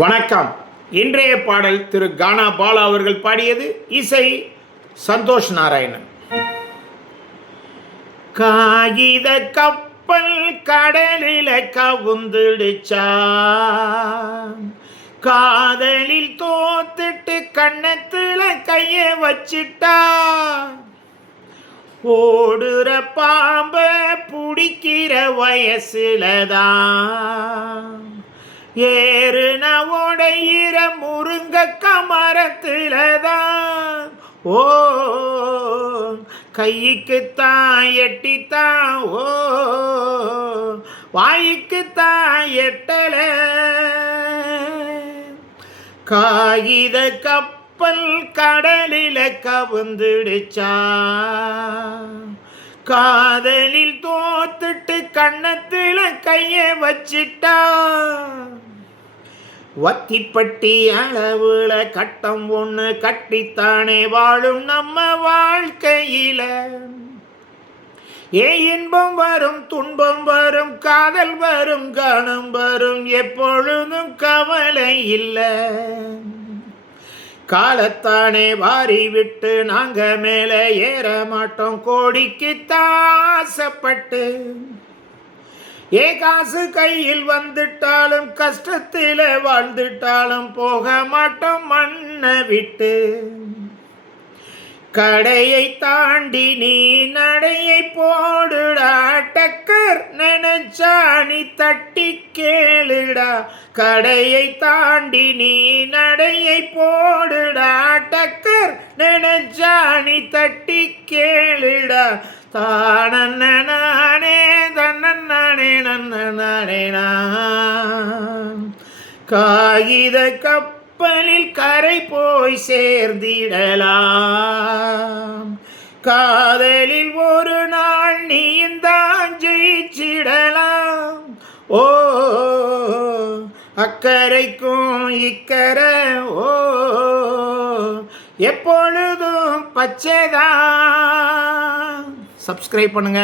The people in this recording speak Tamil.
வணக்கம். இன்றைய பாடல் திரு கானா பாலா அவர்கள் பாடியது, இசை சந்தோஷ் நாராயணன். காகித கப்பல் கடலில கவுந்துடுச்சா, காதலில் தோத்துட்டு கண்ணத்துல கைய வச்சிட்டா, ஓடுற பாம்ப புடிக்கிற வயசுலதான் ஏறுன உடையிற முருங்க கமரத்துலதான். ஓ கைக்குத்தான் எட்டித்தான், ஓ வாய்க்குத்தான் எட்டல. காகித கப்பல் கடலில கவுந்துடுச்சா, காதலில் தோத்துட்டு கண்ணத்துல கைய வச்சிட்டா, வத்திப்பட்டி அளவுல கட்டம் ஒண்ணு கட்டித்தானே வாழும் நம்ம வாழ்க்கையில. இன்பம் வரும் துன்பம் வரும் காதல் வரும் கணம் வரும், எப்பொழுதும் கவலை இல்லை. காலத்தானே வாரி விட்டு நாங்க மேல ஏற மாட்டோம், கோடிக்கு தாசப்பட்டு. காசு கையில் வந்துட்டாலும் கஷ்டத்தில வாழ்ந்துட்டாலும் போக மாட்டோம் மண்ணை விட்டு. கடையை தாண்டி நீ நடையை போடுடா, டக்கர் நினைச்சா நீ தட்டி கேளுடா. கடையை தாண்டி நீ நடையை போடுடா, டக்கர் நினைச்சா நீ தட்டி கேளுடா. தானே தன்னே நன்னே. காகித கப்பலில் கரை போய் சேர்ந்திடலாம், காதலில் ஒரு நாள் நீந்தான் ஜெயிச்சிடலாம். ஓ அக்கரைக்கும் இக்கரை, ஓ எப்பொழுதும் பச்சைதான். சப்ஸ்கிரைப் பண்ணுங்க.